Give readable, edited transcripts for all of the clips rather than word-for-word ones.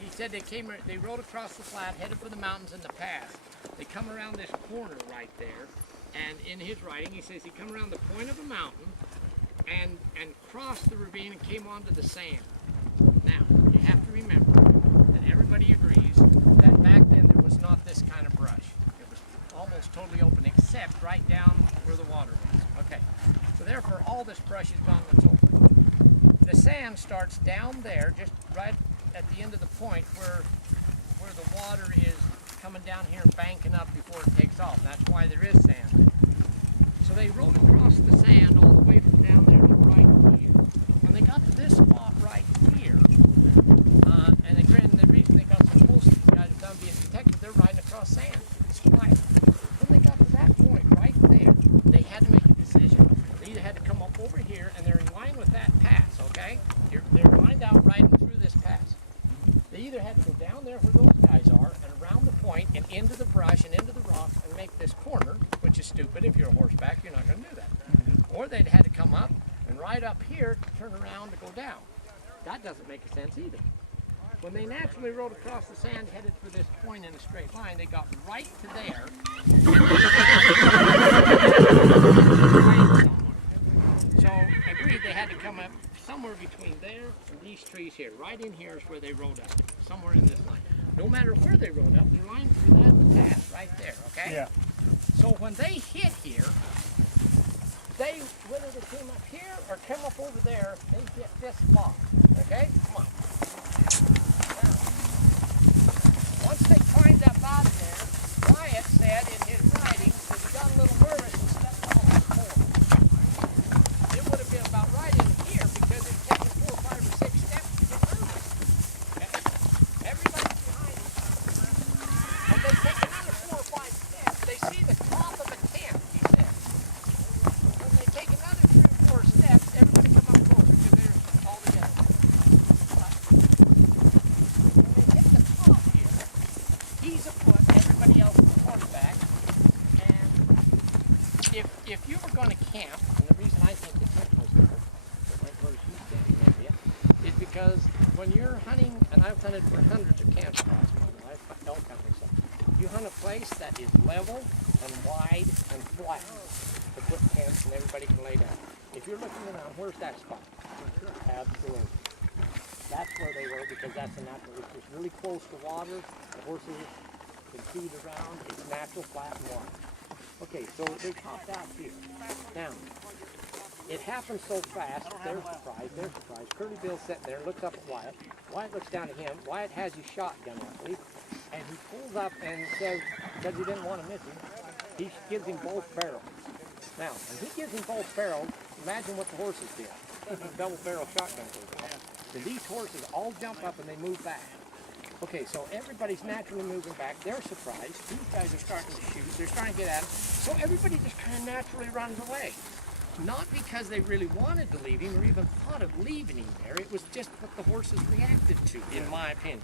he said they rode across the flat, headed for the mountains in the pass. They come around this corner right there, and in his writing he says he come around the point of a mountain and crossed the ravine and came onto the sand. Now, you have to remember that everybody agrees that back then there was not this kind of brush. It was almost totally open except right down where the water is. Okay, so therefore all this brush is gone that's open. The sand starts down there, just right at the end of the point where the water is coming down here and banking up before it takes off. That's why there is sand. So they rode across the sand all the way from down there to right here. When they got to this spot right here, and the reason they got so close to these guys without being detected, they're riding across sand. It's fine. When they got to that point right there, they had to make a decision. They either had to come up over here, and they're in line with that pass, okay? They're lined out riding through this pass. They either had to go down there where those guys are and around the point and into the brush and into the rocks and make this corner, which is stupid. If you're a horseback, you're not going to do that. Or they'd had to come up and ride up here to turn around to go down. That doesn't make sense either. When they naturally rode across the sand headed for this point in a straight line, they got right to there. So agreed they had to come up somewhere between there and these trees here. Right in here is where they rode up. Somewhere in this line. No matter where they rode up, the line through that path right there, okay? Yeah. So when they hit here, whether they came up here or came up over there, they hit this spot. Okay? Come on. Now, once they climbed up out of there, Wyatt said in his writing that he got a little nervous and stepped off that pole. It would have been about right in here because it took him 4, 5, or 6 steps to get nervous. Okay? Everybody's behind him. When they take another 4 or 5 steps, they see the top of a tent, he said. When they take another 3 or 4 steps, everybody come up closer to theirs all together. When they hit the top here, he's afoot, everybody else is horseback. And if you were going to camp, and the reason I think the tent was good, right where she's standing at you, is because when you're hunting, and I've hunted for hundreds of camps across my life, elk hunting, so you hunt a place that is level and wide and flat to put tents and everybody can lay down. If you're looking around, where's that spot? Absolutely. That's where they were because that's a natural. It's just really close to water. The horses can feed around. It's natural flat water. Okay, so they topped out here. Now, it happened so fast. They're surprised. Curly Bill's sitting there, looks up at Wyatt. Wyatt looks down at him. Wyatt has his shotgun, I believe, and he pulls up and says, because he didn't want to miss him, he gives him both barrels. Now, when he gives him both barrels, imagine what the horses did. Double barrel shotgun goes off. And these horses all jump up and they move back. Okay, so everybody's naturally moving back. They're surprised. These guys are starting to shoot. They're trying to get at him. So everybody just kind of naturally runs away. Not because they really wanted to leave him or even thought of leaving him there. It was just what the horses reacted to, in my opinion.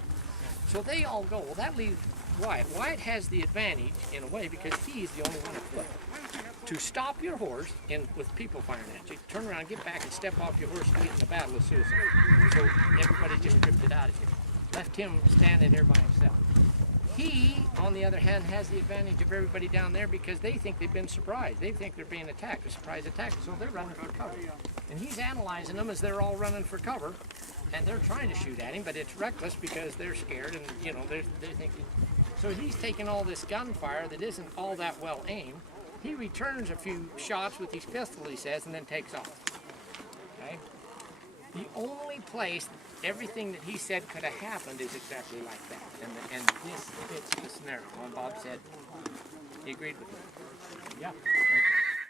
So they all go. Well, that leaves Wyatt. Wyatt has the advantage in a way because he's the only one afoot. To stop your horse and with people firing at you, turn around, get back and step off your horse and get in the battle of suicide. So everybody just ripped it out of him. Left him standing there by himself. He, on the other hand, has the advantage of everybody down there because they think they've been surprised. They think they're being attacked, a surprise attack, so they're running for cover. And he's analyzing them as they're all running for cover, and they're trying to shoot at him, but it's reckless because they're scared and, you know, they think. So he's taking all this gunfire that isn't all that well aimed. He returns a few shots with his pistol, he says, and then takes off. Okay? The only place that everything that he said could have happened is exactly like that. And this fits the scenario. When Bob said he agreed with me. Yeah.